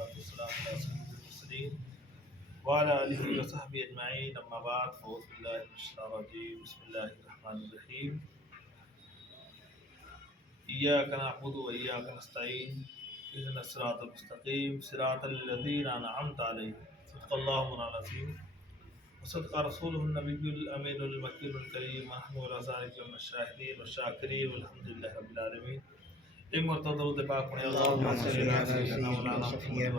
والصلاة والسلام على سيد المرسلين وعلى آله وصحبه أجمعين أما بعد فأعوذ بالله من الشيطان الرجيم بسم الله الرحمن الرحيم إياك نعبد وإياك نستعين اهدنا الصراط المستقيم صراط الذين أنعمت عليهم صدق الله مولانا العظيم وصدق رسوله النبي الأمين المكين الكريم ونحن على ذلك من الشاهدين والشاكرين والحمد لله رب العالمين. ایک مرتبہ درود پاک پڑھیں اللہم صلی علی سیدنا مولانا محمد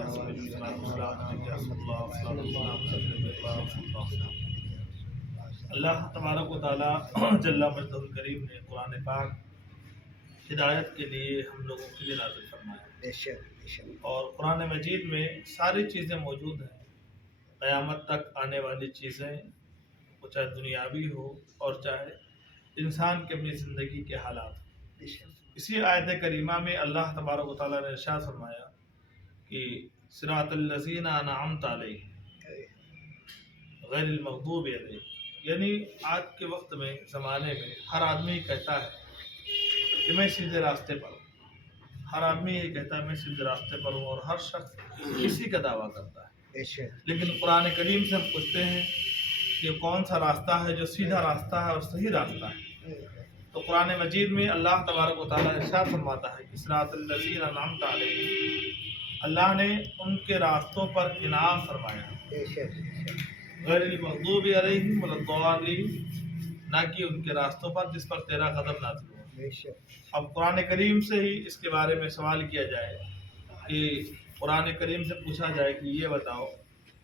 اللہ تبارک و تعالی جل مجدہ الکریم نے قرآن پاک ہدایت کے لیے ہم لوگوں کے لیے نازل فرمایا اور قرآن مجید میں ساری چیزیں موجود ہیں، قیامت تک آنے والی چیزیں، وہ چاہے دنیاوی ہو اور چاہے انسان کے اپنی زندگی کے حالات. اسی آیت کریمہ میں اللہ تبارک و تعالیٰ نے ارشاد فرمایا کہ صراط الذین انعمت علیہم غیر المغضوب علیہم، یعنی آج کے وقت میں زمانے میں ہر آدمی کہتا ہے کہ میں سیدھے راستے پر ہوں، ہر آدمی یہ کہتا ہے میں سیدھے راستے پر ہوں اور ہر شخص اسی کا دعویٰ کرتا ہے. لیکن قرآن کریم سے ہم پوچھتے ہیں کہ کون سا راستہ ہے جو سیدھا راستہ ہے اور صحیح راستہ ہے؟ تو قرآن مجید میں اللہ تبارک و تعالیٰ ارشاد فرماتا ہے کہ صراط الذین انعمت علیہم، اللہ نے ان کے راستوں پر انعام فرمایا، غیر المغضوب علیہم ولا الضالین، نہ کہ ان کے راستوں پر جس پر تیرا غضب نازل ہو. اب قرآن کریم سے ہی اس کے بارے میں سوال کیا جائے کہ قرآن کریم سے پوچھا جائے کہ یہ بتاؤ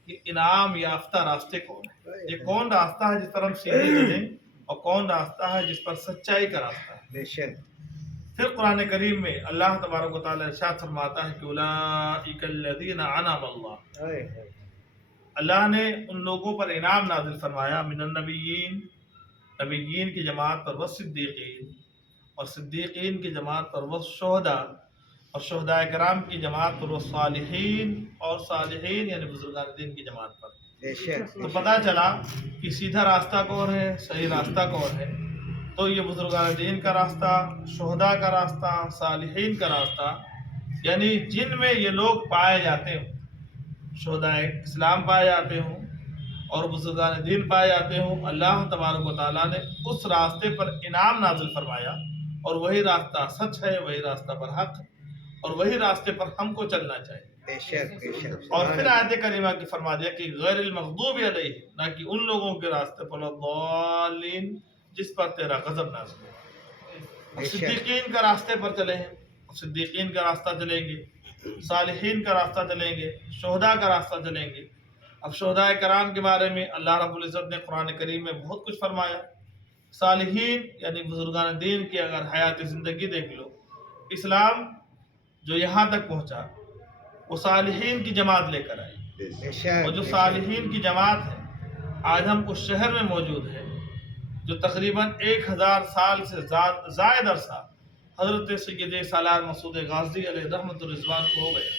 کہ انعام یافتہ راستے کون ہیں؟ یہ کون راستہ ہے جس پر ہم سیدھے چلیں اور کون راستہ ہے جس پر سچائی کا راستہ ہے؟ پھر قرآن کریم میں اللہ تبارک و تعالیٰ ارشاد فرماتا ہے کہ اولئک الذین انعم اللہ، اللہ نے ان لوگوں پر انعام نازل فرمایا، من النبیین، نبیین کی جماعت پر، والصدیقین، اور صدیقین کی جماعت پر، والشہداء، اور شہداء کرام کی جماعت پر، والصالحین، اور صالحین یعنی بزرگان دین کی جماعت پر. تو پتہ چلا کہ سیدھا راستہ کون ہے، صحیح راستہ کون ہے؟ تو یہ بزرگان دین کا راستہ، شہداء کا راستہ، صالحین کا راستہ، یعنی جن میں یہ لوگ پائے جاتے ہوں، شہداء اسلام پائے جاتے ہوں اور بزرگان دین پائے جاتے ہوں. اللہ تبارک و تعالیٰ نے اس راستے پر انعام نازل فرمایا اور وہی راستہ سچ ہے، وہی راستہ پر حق ہے اور وہی راستے پر ہم کو چلنا چاہیے. اور پھر آیت کریمہ کی فرما دیا کہ غیر المغضوب علیہ، نہ کہ ان لوگوں کے راستے پر، الضالین، جس پر تیرا غضب نازل ہو. صدیقین کا راستے پر چلے ہیں، صدیقین کا راستہ چلیں گے، صالحین کا راستہ چلیں گے، شہداء کا راستہ چلیں گے. اب شہداء کرام کے بارے میں اللہ رب العزت نے قرآن کریم میں بہت کچھ فرمایا. صالحین یعنی بزرگان دین کی اگر حیات زندگی دیکھ لو، اسلام جو یہاں تک پہنچا وہ صالحین کی جماعت لے کر آئی، اور جو صالحین کی جماعت ہے آج ہم اس شہر میں موجود ہے جو تقریباً 1000 سال سے زائد عرصہ حضرت سید سالار مسعود غازی علیہ رحمۃ الرضوان کو ہو گیا.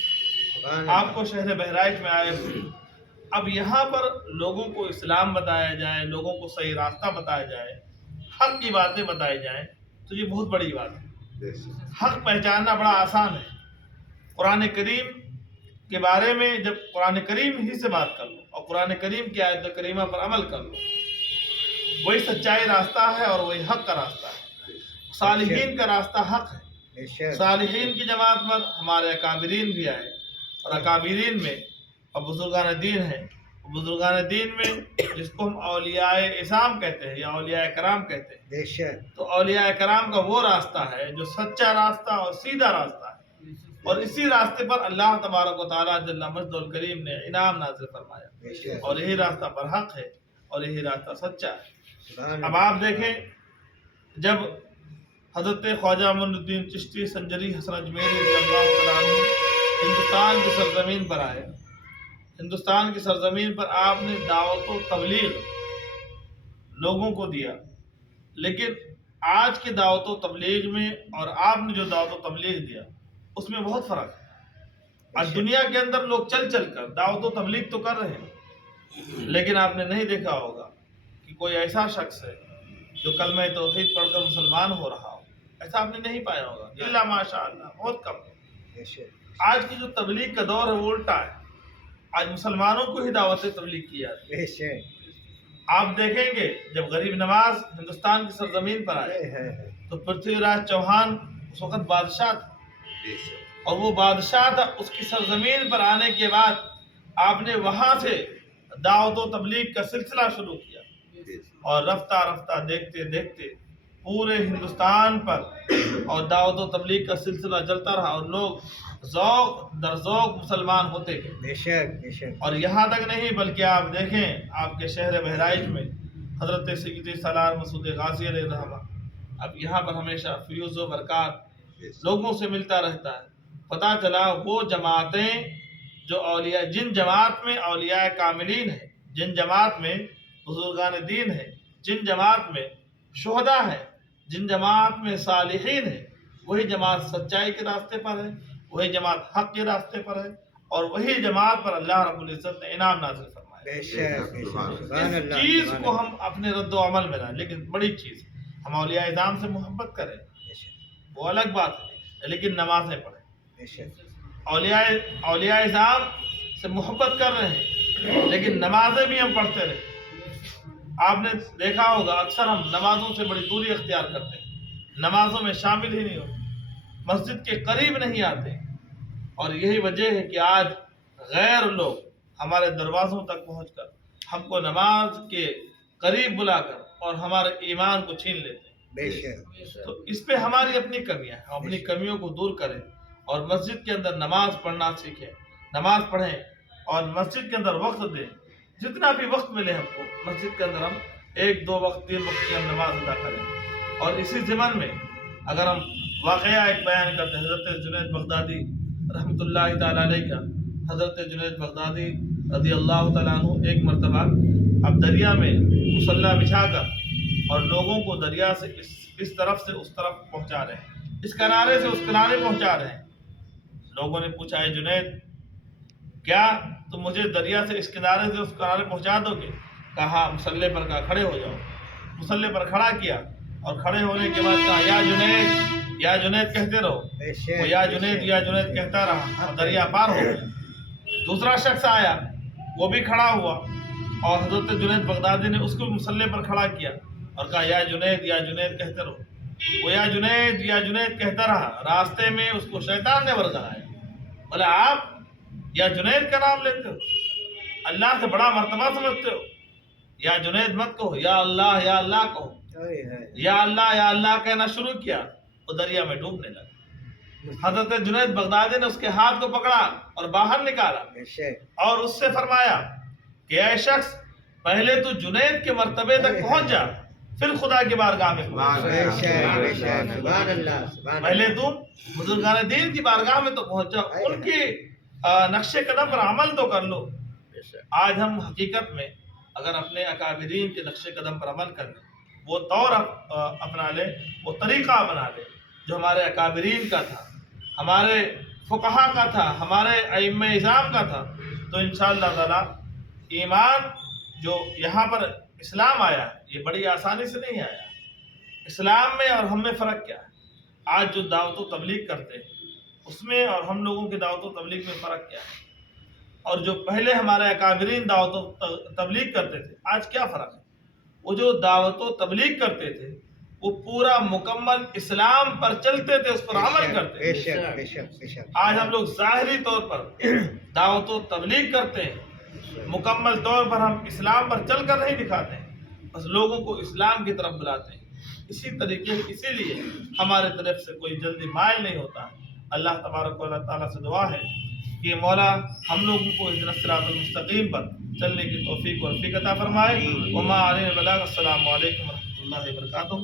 آپ کو شہر بہرائچ میں آئے ہوئے، اب یہاں پر لوگوں کو اسلام بتایا جائے، لوگوں کو صحیح راستہ بتایا جائے، حق کی باتیں بتائی جائیں تو یہ بہت بڑی بات ہے. حق پہچاننا بڑا آسان ہے. قرآن کریم کے بارے میں جب قرآن کریم ہی سے بات کر لو اور قرآن کریم کی آیت کریمہ پر عمل کر لو، وہی سچائی راستہ ہے اور وہی حق کا راستہ ہے. صالحین کا راستہ حق ہے. صالحین کی جماعت پر ہمارے اکابرین بھی آئے اور اکابرین میں اور بزرگان دین ہیں. بزرگان دین میں جس کو ہم اولیاء اعظام کہتے ہیں یا اولیاء کرام کہتے ہیں، تو اولیاء کرام کا وہ راستہ ہے جو سچا راستہ اور سیدھا راستہ ہے، اور اسی راستے پر اللہ تبارک و تعالیٰ جل مجدہ الکریم نے انعام نازل فرمایا اور یہی راستہ پر حق ہے اور یہی راستہ سچا ہے. اب آپ دیکھیں جب حضرت خواجہ معین الدین چشتی سنجری حسن اجمیری رضی اللہ تعالیٰ عنہ ہندوستان کی سرزمین پر آئے، ہندوستان کی سرزمین پر آپ نے دعوت و تبلیغ لوگوں کو دیا. لیکن آج کی دعوت و تبلیغ میں اور آپ نے جو دعوت و تبلیغ دیا اس میں بہت فرق ہے. آج دنیا کے اندر لوگ چل چل کر دعوت و تبلیغ تو کر رہے ہیں، لیکن آپ نے نہیں دیکھا ہوگا کہ کوئی ایسا شخص ہے جو کلمہ توحید پڑھ کر مسلمان ہو رہا ہو. ایسا آپ نے نہیں پایا ہوگا، الا ماشاء اللہ، بہت کم. آج کی جو تبلیغ کا دور ہے وہ الٹا ہے، آج مسلمانوں کو ہی دعوت تبلیغ کی جاتی ہے۔ آپ دیکھیں گے جب غریب نواز ہندوستان کی سرزمین پر آئے تو پرتھوی راج چوہان اس وقت بادشاہ تھا، اور وہ بادشاہ تھا، اس کی سرزمین پر آنے کے بعد آپ نے وہاں سے دعوت و تبلیغ کا سلسلہ شروع کیا، اور رفتہ رفتہ دیکھتے دیکھتے پورے ہندوستان پر اور دعوت و تبلیغ کا سلسلہ چلتا رہا، اور لوگ ذوق در ذوق مسلمان ہوتے گئے۔ اور یہاں تک نہیں بلکہ آپ دیکھیں آپ کے شہر بہرائچ میں حضرت سیدی سالار مسعود غازی علیہ الرحمہ اب یہاں پر ہمیشہ فیوز و برکات لوگوں سے ملتا رہتا ہے۔ پتہ چلا وہ جماعتیں جو اولیاء، جن جماعت میں اولیاء کاملین ہیں، جن جماعت میں بزرگان دین ہیں، جن جماعت میں شہداء ہیں، جن جماعت میں صالحین ہیں، وہی جماعت سچائی کے راستے پر ہے، وہی جماعت حق کے راستے پر ہے، اور وہی جماعت پر اللہ رب العزت نے انعام نازل فرمایا۔ اس چیز کو ہم اپنے رد و عمل میں لائیں، لیکن بڑی چیز ہم اولیاء اعظام سے محبت کریں وہ الگ بات ہے، لیکن نمازیں پڑھیں۔ اولیاء اعظام سے محبت کر رہے ہیں لیکن نمازیں بھی ہم پڑھتے رہیں۔ آپ نے دیکھا ہوگا اکثر ہم نمازوں سے بڑی دوری اختیار کرتے ہیں، نمازوں میں شامل ہی نہیں ہوتے، مسجد کے قریب نہیں آتے، اور یہی وجہ ہے کہ آج غیر لوگ ہمارے دروازوں تک پہنچ کر ہم کو نماز کے قریب بلا کر اور ہمارے ایمان کو چھین لیتے ہیں۔ تو اس پہ ہماری اپنی کمیاں ہیں، ہم اپنی کمیوں کو دور کریں اور مسجد کے اندر نماز پڑھنا سیکھیں، نماز پڑھیں اور مسجد کے اندر وقت دیں، جتنا بھی وقت ملے ہم کو مسجد کے اندر ہم 1 2 وقت 3 وقت کی ہم نماز ادا کریں۔ اور اسی ضمن میں اگر ہم واقعہ ایک بیان کرتے ہیں حضرت جنید بغدادی رحمۃ اللہ تعالیٰ علیہ کا، حضرت جنید بغدادی رضی اللہ تعالیٰ عنہ ایک مرتبہ اب دریا میں مصلی بچھا کر اور لوگوں کو دریا سے اس طرف سے اس طرف پہنچا رہے ہیں، اس کنارے سے اس کنارے پہنچا رہے ہیں۔ لوگوں نے پوچھا اے جنید کیا تم مجھے دریا سے اس کنارے سے اس کنارے پہنچا دو گے؟ کہا مصلی پر کہا کھڑے ہو جاؤ، مصلی پر کھڑا کیا اور کھڑے ہونے کے بعد کہا یا جنید یا جنید کہتے رہو، وہ یا جنید کہتا رہا اور دریا پار ہو گیا۔ دوسرا شخص آیا، وہ بھی کھڑا ہوا اور حضرت جنید بغدادی نے اس کو مصلی پر کھڑا کیا اور کہا یا جنید کہتے رہو، وہ یا جنید کہتا رہا۔ راستے میں اس کو شیطان نے ورگلایا، بولا آپ یا جنید کا نام لیتے ہو، اللہ سے بڑا مرتبہ سمجھتے ہو، یا جنید مت کہو، یا اللہ کہو۔ یا اللہ کہنا شروع کیا، وہ دریا میں ڈوبنے لگا۔ حضرت جنید بغدادی نے اس کے ہاتھ کو پکڑا اور باہر نکالا اور اس سے فرمایا کہ اے شخص پہلے تو جنید کے مرتبے تک پہنچ جا، پھر خدا کی بارگاہ میں پہنچ جا۔ پہلے تم بزرگان دین کی بارگاہ میں تو پہنچ جاؤ، ان کی نقش قدم پر عمل تو کر لو۔ آج ہم حقیقت میں اگر اپنے اکابرین کے نقش قدم پر عمل کر لیں، وہ طور اپنا لیں، وہ طریقہ اپنا لیں جو ہمارے اکابرین کا تھا، ہمارے فقہا کا تھا، ہمارے ائمہ اعظام کا تھا، تو انشاءاللہ تعالی ایمان جو یہاں پر اسلام آیا ہے یہ بڑی آسانی سے نہیں آیا۔ اسلام میں اور ہم میں فرق کیا ہے؟ آج جو دعوت و تبلیغ کرتے ہیں اس میں اور ہم لوگوں کی دعوت و تبلیغ میں فرق کیا ہے؟ اور جو پہلے ہمارے اکابرین دعوت و تبلیغ کرتے تھے آج کیا فرق ہے؟ وہ جو دعوت و تبلیغ کرتے تھے وہ پورا مکمل اسلام پر چلتے تھے، اس پر عمل کرتے تھے۔ آج ہم لوگ ظاہری طور پر دعوت و تبلیغ کرتے ہیں، مکمل طور پر ہم اسلام پر چل کر نہیں دکھاتے ہیں، بس لوگوں کو اسلام کی طرف بلاتے ہیں۔ اسی لیے ہمارے طرف سے کوئی جلدی مائل نہیں ہوتا۔ اللہ تبارک و تعالیٰ سے دعا ہے کہ مولا ہم لوگوں کو اہدنا الصراط المستقیم پر چلنے کی توفیق و رفیق عطا فرمائے۔ وما علینا البلاغ۔ السلام علیکم ورحمۃ اللہ وبرکاتہ۔